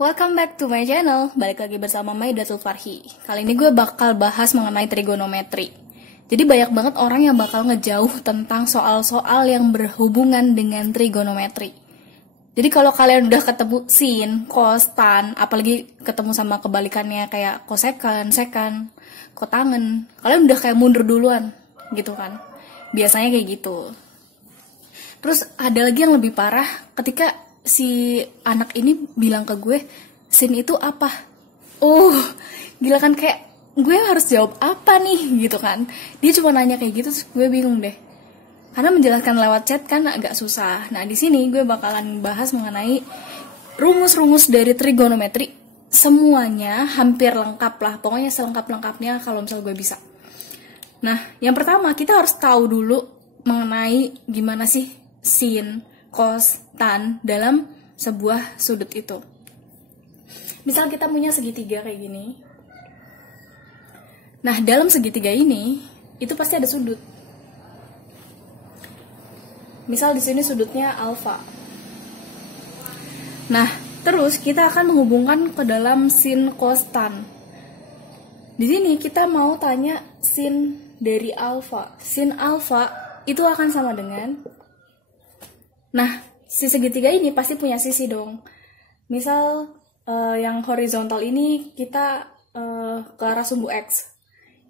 Welcome back to my channel. Balik lagi bersama Maidatul Farhi. Kali ini gue bakal bahas mengenai trigonometri. Jadi banyak banget orang yang bakal ngejauh tentang soal-soal yang berhubungan dengan trigonometri. Jadi kalau kalian udah ketemu sin, cos, tan, apalagi ketemu sama kebalikannya kayak kosekan, sekan, kotangen, kalian udah kayak mundur duluan gitu kan. Biasanya kayak gitu. Terus ada lagi yang lebih parah ketika si anak ini bilang ke gue, sin itu apa? Gila kan, kayak gue harus jawab apa nih gitu kan. Dia cuma nanya kayak gitu, terus gue bingung deh. Karena menjelaskan lewat chat kan agak susah. Nah, di sini gue bakalan bahas mengenai rumus-rumus dari trigonometri. Semuanya hampir lengkap lah. Pokoknya selengkap-lengkapnya kalau misal gue bisa. Nah, yang pertama kita harus tahu dulu mengenai gimana sih sin, cos, tan dalam sebuah sudut itu. Misal kita punya segitiga kayak gini. Nah, dalam segitiga ini itu pasti ada sudut. Misal di sini sudutnya alfa. Nah, terus kita akan menghubungkan ke dalam sin, cos, tan. Di sini kita mau tanya sin dari alfa. Sin alfa itu akan sama dengan, nah, si segitiga ini pasti punya sisi dong. Misal yang horizontal ini kita ke arah sumbu X.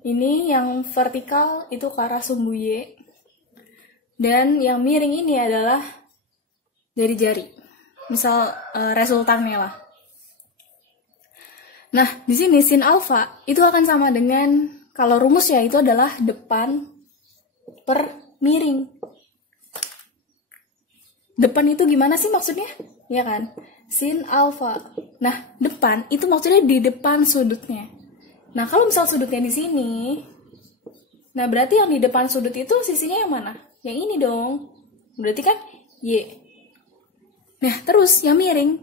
Ini yang vertikal itu ke arah sumbu Y. Dan yang miring ini adalah jari-jari. Misal resultannya lah. Nah, di sini sin alfa itu akan sama dengan, kalau rumusnya itu adalah depan per miring. Depan itu gimana sih maksudnya? Ya kan? Sin alfa. Nah, depan itu maksudnya di depan sudutnya. Nah, kalau misal sudutnya di sini, nah berarti yang di depan sudut itu sisinya yang mana? Yang ini dong. Berarti kan Y. Nah, terus yang miring.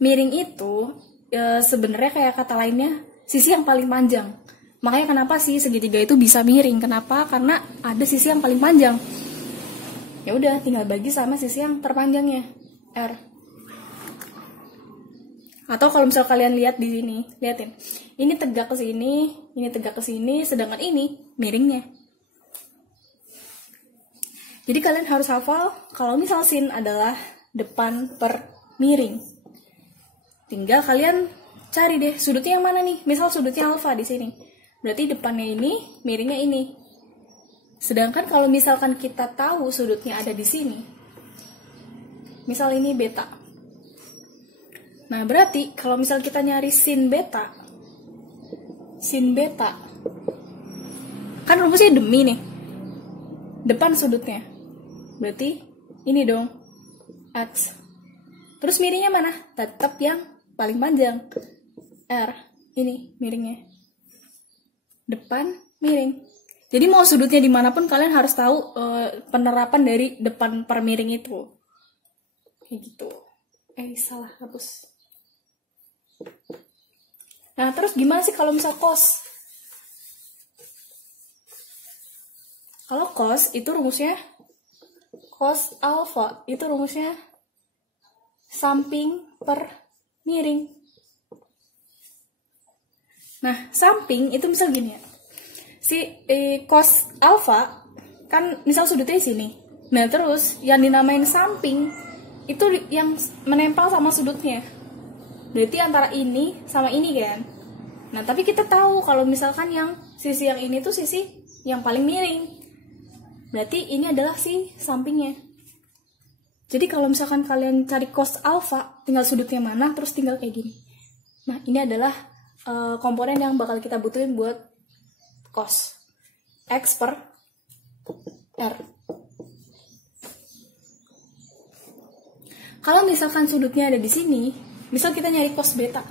Miring itu sebenarnya kayak kata lainnya sisi yang paling panjang. Makanya kenapa sih segitiga itu bisa miring? Kenapa? Karena ada sisi yang paling panjang. Ya udah, tinggal bagi sama sisi yang terpanjangnya, R. Atau kalau misal kalian lihat di sini, liatin. Ini tegak ke sini, ini tegak ke sini, sedangkan ini miringnya. Jadi kalian harus hafal kalau misal sin adalah depan per miring. Tinggal kalian cari deh sudutnya yang mana nih. Misal sudutnya alfa di sini. Berarti depannya ini, miringnya ini. Sedangkan kalau misalkan kita tahu sudutnya ada di sini, misal ini beta. Nah, berarti kalau misal kita nyari sin beta, kan rumusnya demi nih, depan sudutnya. Berarti ini dong, X. Terus miringnya mana? Tetap yang paling panjang, R. Ini miringnya. Depan, miring. Jadi mau sudutnya dimanapun kalian harus tahu penerapan dari depan per miring itu. Kayak gitu. Salah, hapus. Nah, terus gimana sih kalau misal cos? Kalau cos itu rumusnya, cos alfa itu rumusnya samping per miring. Nah, samping itu misal gini ya. Si cos alfa kan misal sudutnya di sini. Nah, terus yang dinamain samping itu yang menempel sama sudutnya. Berarti antara ini sama ini kan. Nah, tapi kita tahu kalau misalkan yang sisi yang ini tuh sisi yang paling miring. Berarti ini adalah si sampingnya. Jadi kalau misalkan kalian cari cos alfa, tinggal sudutnya mana, terus tinggal kayak gini. Nah, ini adalah komponen yang bakal kita butuhin buat cos. X per R. Kalau misalkan sudutnya ada di sini, misal kita nyari cos beta.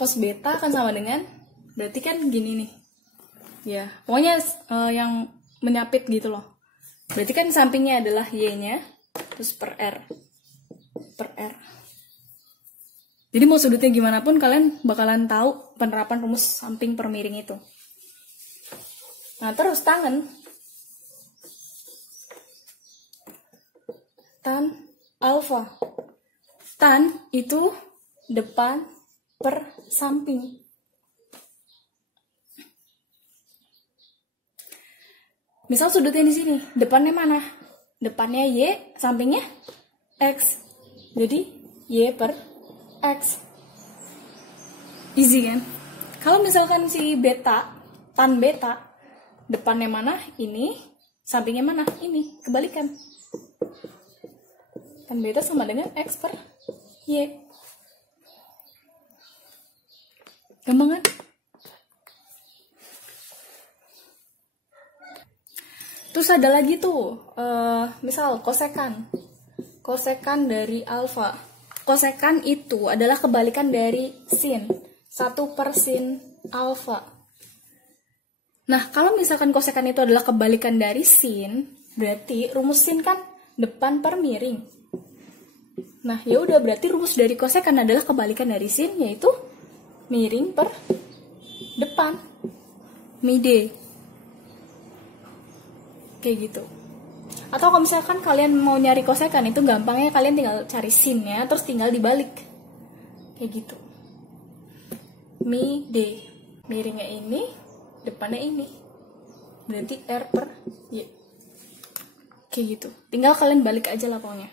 Cos beta akan sama dengan, berarti kan gini nih. Ya, pokoknya yang menyapit gitu loh. Berarti kan sampingnya adalah Y-nya, terus per R. Per R. Jadi mau sudutnya gimana pun kalian bakalan tahu penerapan rumus samping per miring itu. Nah, terus tangan. Tan alfa. Tan itu depan per samping. Misal sudutnya di sini, depannya mana? Depannya Y, sampingnya X. Jadi Y per X. Easy kan? Kalau misalkan si beta, tan beta, depannya mana? Ini, sampingnya mana? Ini, kebalikan. Tan beta sama dengan X per Y. Gampang kan? Terus ada lagi tuh, misal kosekan dari alfa. Kosekan itu adalah kebalikan dari sin, 1 per sin alfa. Nah, kalau misalkan kosekan itu adalah kebalikan dari sin, berarti rumus sin kan depan per miring. Nah, ya udah, berarti rumus dari kosekan adalah kebalikan dari sin, yaitu miring per depan, mide. Kayak gitu. Atau kalau misalkan kalian mau nyari kosekan, itu gampangnya kalian tinggal cari sinnya, terus tinggal dibalik. Kayak gitu. Mi D. Miringnya ini, depannya ini. Berarti R per Y. Kayak gitu. Tinggal kalian balik aja lah pokoknya.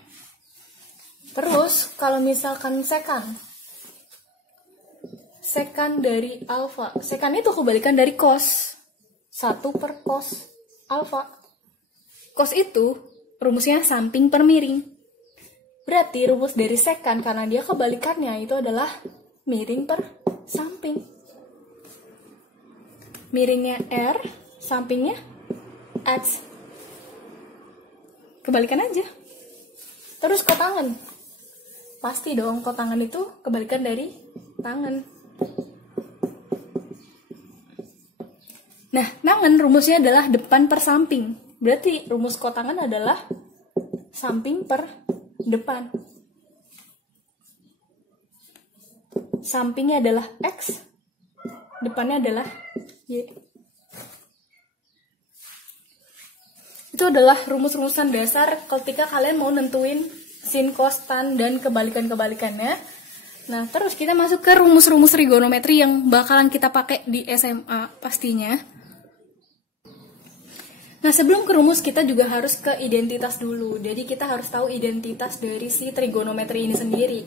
Terus, kalau misalkan sekan. Sekan dari alfa. Sekan itu kebalikan dari cos. 1 per cos alfa. Cos itu rumusnya samping per miring. Berarti rumus dari sekan karena dia kebalikannya itu adalah miring per samping. Miringnya R, sampingnya X. Kebalikan aja. Terus kotangan. Pasti dong, kotangan itu kebalikan dari tangan. Nah, tangan rumusnya adalah depan per samping. Berarti rumus kotangan adalah samping per depan. Sampingnya adalah X, depannya adalah Y. Itu adalah rumus-rumusan dasar ketika kalian mau nentuin sin, cos, tan, dan kebalikan-kebalikannya. Nah, terus kita masuk ke rumus-rumus trigonometri yang bakalan kita pakai di SMA pastinya. Nah, sebelum ke rumus, kita juga harus ke identitas dulu. Jadi, kita harus tahu identitas dari si trigonometri ini sendiri.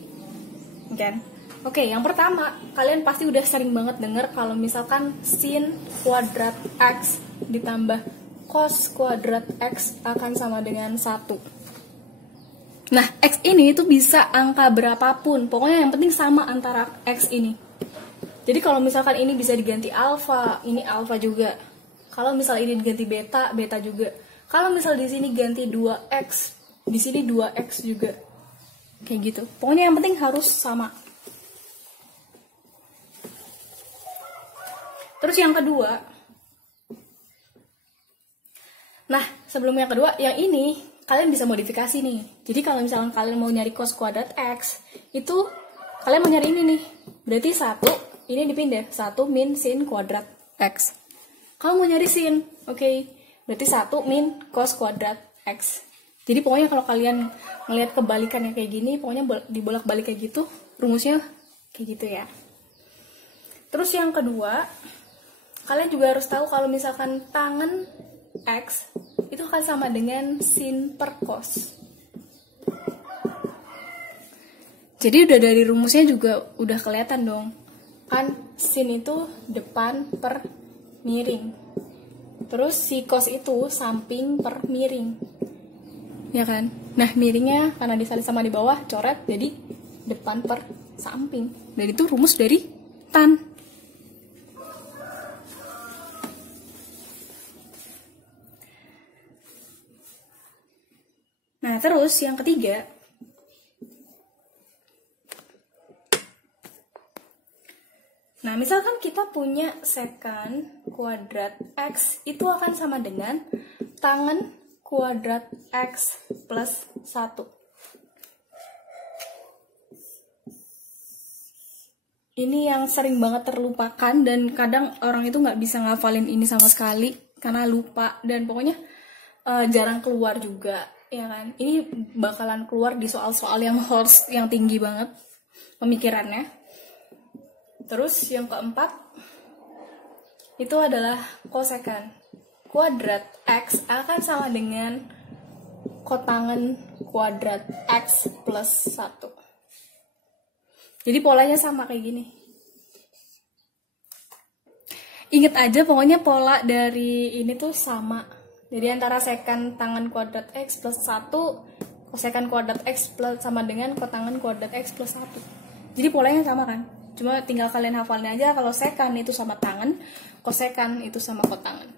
Kan? Oke, yang pertama, kalian pasti udah sering banget denger kalau misalkan sin kuadrat X ditambah cos kuadrat X akan sama dengan 1. Nah, X ini itu bisa angka berapapun. Pokoknya yang penting sama antara X ini. Jadi, kalau misalkan ini bisa diganti alfa, ini alfa juga. Kalau misal ini diganti beta, beta juga. Kalau misal di sini ganti 2x, di sini 2x juga. Kayak gitu. Pokoknya yang penting harus sama. Terus yang kedua. Nah, sebelum yang kedua, yang ini kalian bisa modifikasi nih. Jadi kalau misalkan kalian mau nyari cos kuadrat x, itu kalian mau nyari ini nih. Berarti 1, ini dipindah. 1 min sin kuadrat x. Kalau mau nyari sin, oke. Berarti 1 min cos kuadrat X. Jadi pokoknya kalau kalian ngelihat kebalikannya kayak gini, pokoknya dibolak-balik kayak gitu, rumusnya kayak gitu ya. Terus yang kedua, kalian juga harus tahu kalau misalkan tangen X, itu akan sama dengan sin per cos. Jadi udah dari rumusnya juga udah kelihatan dong. Kan sin itu depan per miring. Terus si cos itu samping per miring. Ya kan? Nah, miringnya karena disalin sama di bawah, coret, jadi depan per samping. Dan itu rumus dari tan. Nah, terus yang ketiga, nah, misalkan kita punya sekan kuadrat X, itu akan sama dengan tangen kuadrat X plus 1. Ini yang sering banget terlupakan, dan kadang orang itu nggak bisa ngafalin ini sama sekali, karena lupa, dan pokoknya jarang keluar juga, ya kan? Ini bakalan keluar di soal-soal yang horse, yang tinggi banget. pemikirannya. Terus yang keempat itu adalah kosekan. Kuadrat X akan sama dengan kotangan kuadrat X plus 1. Jadi polanya sama kayak gini. Ingat aja pokoknya pola dari ini tuh sama. Jadi antara sekan tangan kuadrat X plus 1, kosekan kuadrat X plus sama dengan kotangan kuadrat X plus 1. Jadi polanya sama kan? Cuma tinggal kalian hafalin aja kalau sekan itu sama tangan, kosekan itu sama kotangan.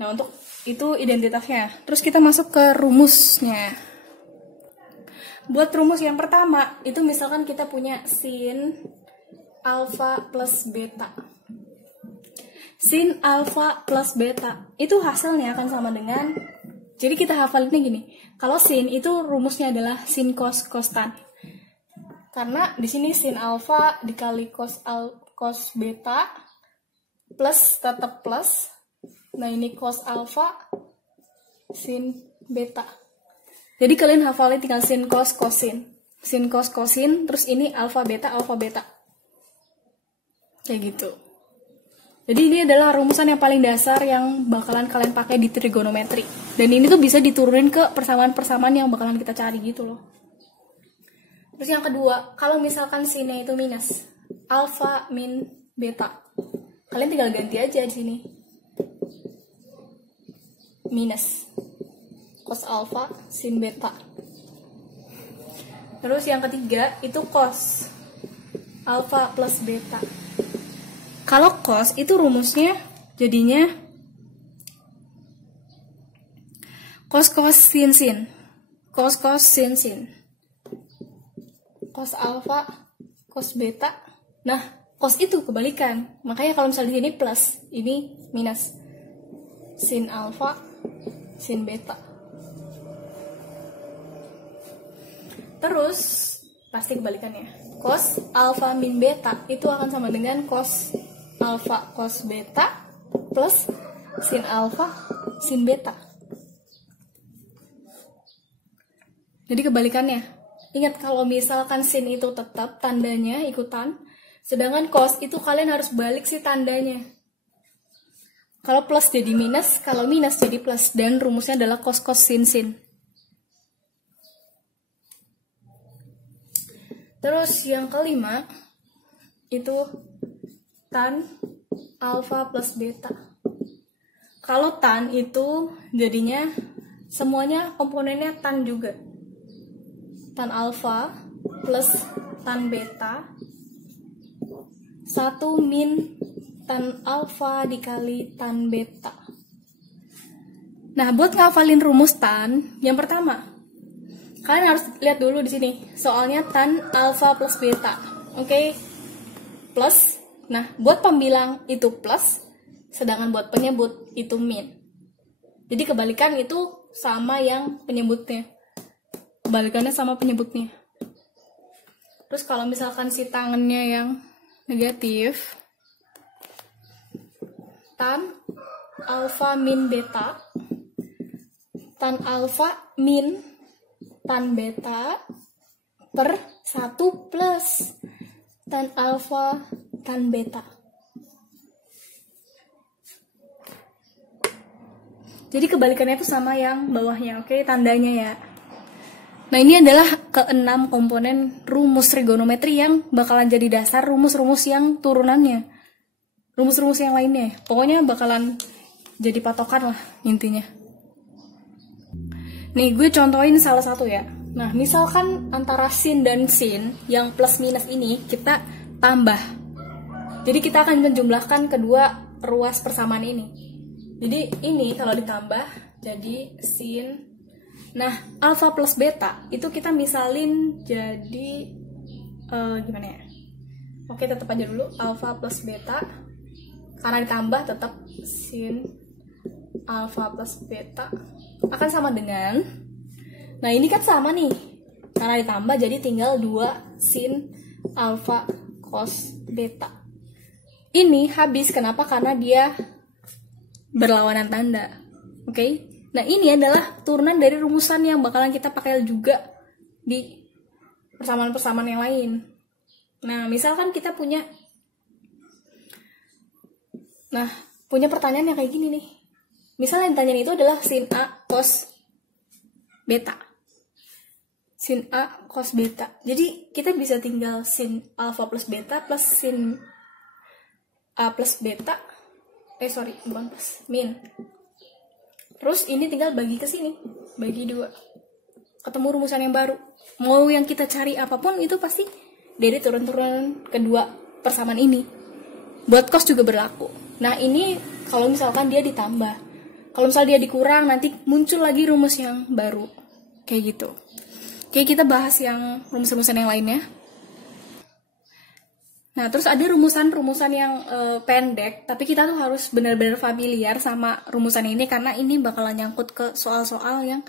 Nah, untuk itu identitasnya. Terus kita masuk ke rumusnya. Buat rumus yang pertama, itu misalkan kita punya sin alfa plus beta. Sin alfa plus beta, itu hasilnya akan sama dengan, jadi kita hafalinnya gini. Kalau sin itu rumusnya adalah sin cos tan. Karena di sini sin alfa dikali cos beta plus tetap plus. Nah, ini cos alfa sin beta. Jadi kalian hafalin tinggal sin cos cosin. Sin cos cosin, terus ini alfa beta. Kayak gitu. Jadi ini adalah rumusan yang paling dasar yang bakalan kalian pakai di trigonometri. Dan ini tuh bisa diturunin ke persamaan-persamaan yang bakalan kita cari gitu loh. Terus yang kedua, kalau misalkan sinnya itu minus, alfa min beta. Kalian tinggal ganti aja di sini. Minus cos alfa sin beta. Terus yang ketiga itu cos alfa plus beta. Kalau cos itu rumusnya jadinya cos sin sin. Cos sin sin. Cos alfa cos beta. Nah, cos itu kebalikan. Makanya kalau misalnya di sini plus, ini minus. Sin alfa sin beta. Terus pasti kebalikannya. Cos alfa min beta itu akan sama dengan cos alfa cos beta plus sin alfa sin beta. Jadi kebalikannya. Ingat kalau misalkan sin itu tetap tandanya ikutan, sedangkan cos itu kalian harus balik sih tandanya. Kalau plus jadi minus, kalau minus jadi plus, dan rumusnya adalah cos sin sin. Terus yang kelima itu tan alfa plus beta. Kalau tan itu jadinya semuanya komponennya tan juga. Tan alfa plus tan beta 1 min tan alfa dikali tan beta. Nah, buat ngafalin rumus tan, yang pertama kalian harus lihat dulu di sini. Soalnya tan alfa plus beta. Oke? Plus. Nah, buat pembilang itu plus, sedangkan buat penyebut itu min. Jadi kebalikan itu sama yang penyebutnya. Kebalikannya sama penyebutnya. Terus kalau misalkan si tangannya yang negatif, tan alfa min beta, tan alfa min tan beta per 1 plus tan alfa tan beta. Jadi kebalikannya itu sama yang bawahnya, oke, tandanya ya. Nah, ini adalah keenam komponen rumus trigonometri yang bakalan jadi dasar rumus-rumus yang turunannya. Rumus-rumus yang lainnya. Pokoknya bakalan jadi patokan lah intinya. Nih, gue contohin salah satu ya. Nah, misalkan antara sin dan sin yang plus minus ini kita tambah. Jadi kita akan menjumlahkan kedua ruas persamaan ini. Jadi ini kalau ditambah jadi sin. Nah, alfa plus beta itu kita misalin jadi gimana ya? Oke, tetap aja dulu alfa plus beta. Karena ditambah tetap sin alfa plus beta akan sama dengan, nah ini kan sama nih, karena ditambah jadi tinggal 2 sin alfa cos beta. Ini habis, kenapa? Karena dia berlawanan tanda. Oke? Nah, ini adalah turunan dari rumusan yang bakalan kita pakai juga di persamaan-persamaan yang lain. Nah, misalkan kita punya pertanyaan yang kayak gini nih. Misalnya yang ditanya itu adalah sin A cos beta. Sin A cos beta. Jadi kita bisa tinggal sin alfa plus beta plus sin A plus beta. Bukan plus, min. Terus ini tinggal bagi ke sini, bagi 2. Ketemu rumusan yang baru. Mau yang kita cari apapun itu pasti dari turun-turun kedua persamaan ini. Buat cos juga berlaku. Nah, ini kalau misalkan dia ditambah. Kalau misalnya dia dikurang, nanti muncul lagi rumus yang baru. Kayak gitu. Oke, kita bahas yang rumus-rumusan yang lainnya. Nah, terus ada rumusan-rumusan yang pendek, tapi kita tuh harus benar-benar familiar sama rumusan ini karena ini bakalan nyangkut ke soal-soal yang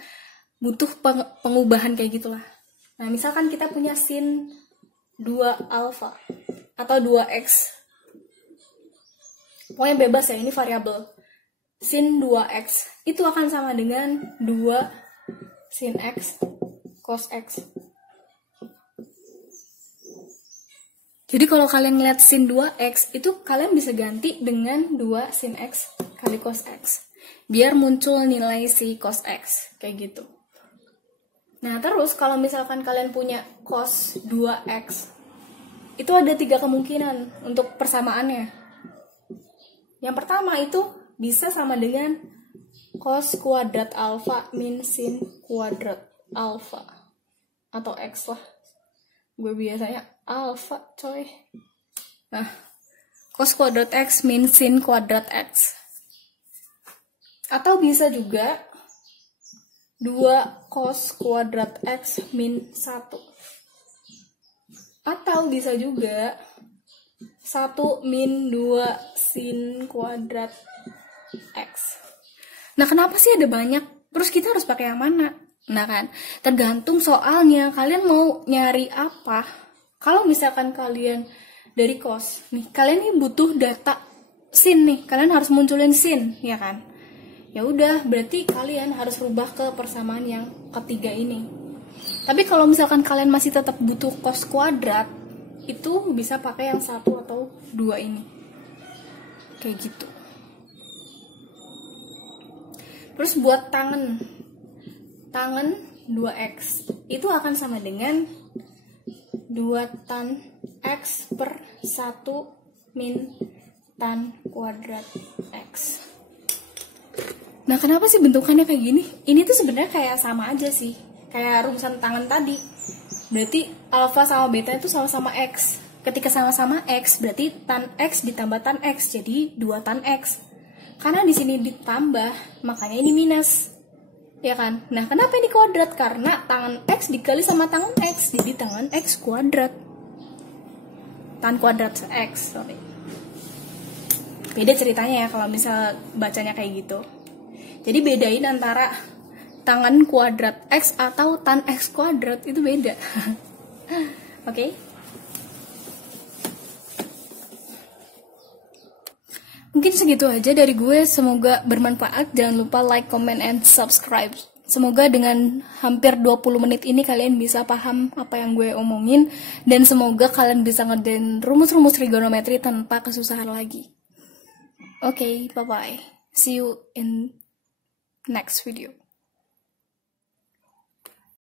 butuh pengubahan kayak gitulah. Nah, misalkan kita punya sin 2 alfa atau 2x. Pokoknya bebas ya, ini variabel. Sin 2x itu akan sama dengan 2 sin x cos x. Jadi kalau kalian ngeliat sin 2x, itu kalian bisa ganti dengan 2 sin x kali cos x. Biar muncul nilai si cos x, kayak gitu. Nah, terus kalau misalkan kalian punya cos 2x, itu ada 3 kemungkinan untuk persamaannya. Yang pertama itu bisa sama dengan cos kuadrat alfa min sin kuadrat alfa. Atau x lah. Gue biasanya alfa coy. Nah, cos kuadrat x min sin kuadrat x. Atau bisa juga 2 cos kuadrat x min 1. Atau bisa juga 1 min 2 sin kuadrat x. Nah, kenapa sih ada banyak? Terus kita harus pakai yang mana? Nah kan, tergantung soalnya kalian mau nyari apa. Kalau misalkan kalian dari cos, nih kalian nih butuh data sin nih, kalian harus munculin sin, ya kan? Ya udah, berarti kalian harus rubah ke persamaan yang ketiga ini. Tapi kalau misalkan kalian masih tetap butuh cos kuadrat, itu bisa pakai yang 1 atau 2 ini. Kayak gitu. Terus buat tangen 2x itu akan sama dengan 2 tan x per 1 min tan kuadrat x. Nah, kenapa sih bentukannya kayak gini? Ini tuh sebenarnya kayak sama aja sih, kayak rumusan tangen tadi. Berarti alfa sama beta itu sama-sama x. Ketika sama-sama x, berarti tan x ditambah tan x, jadi 2 tan x. Karena di sini ditambah, makanya ini minus. Ya kan? Nah, kenapa ini kuadrat? Karena tangan x dikali sama tangan x, jadi tangan x kuadrat. Tan kuadrat x, sorry. Beda ceritanya ya kalau misal bacanya kayak gitu. Jadi bedain antara tangan kuadrat x atau tan x kuadrat, itu beda. Oke? Mungkin segitu aja dari gue, semoga bermanfaat. Jangan lupa like, comment, and subscribe. Semoga dengan hampir 20 menit ini kalian bisa paham apa yang gue omongin. Dan semoga kalian bisa ngerjain rumus-rumus trigonometri tanpa kesusahan lagi. Oke, bye-bye. See you in next video.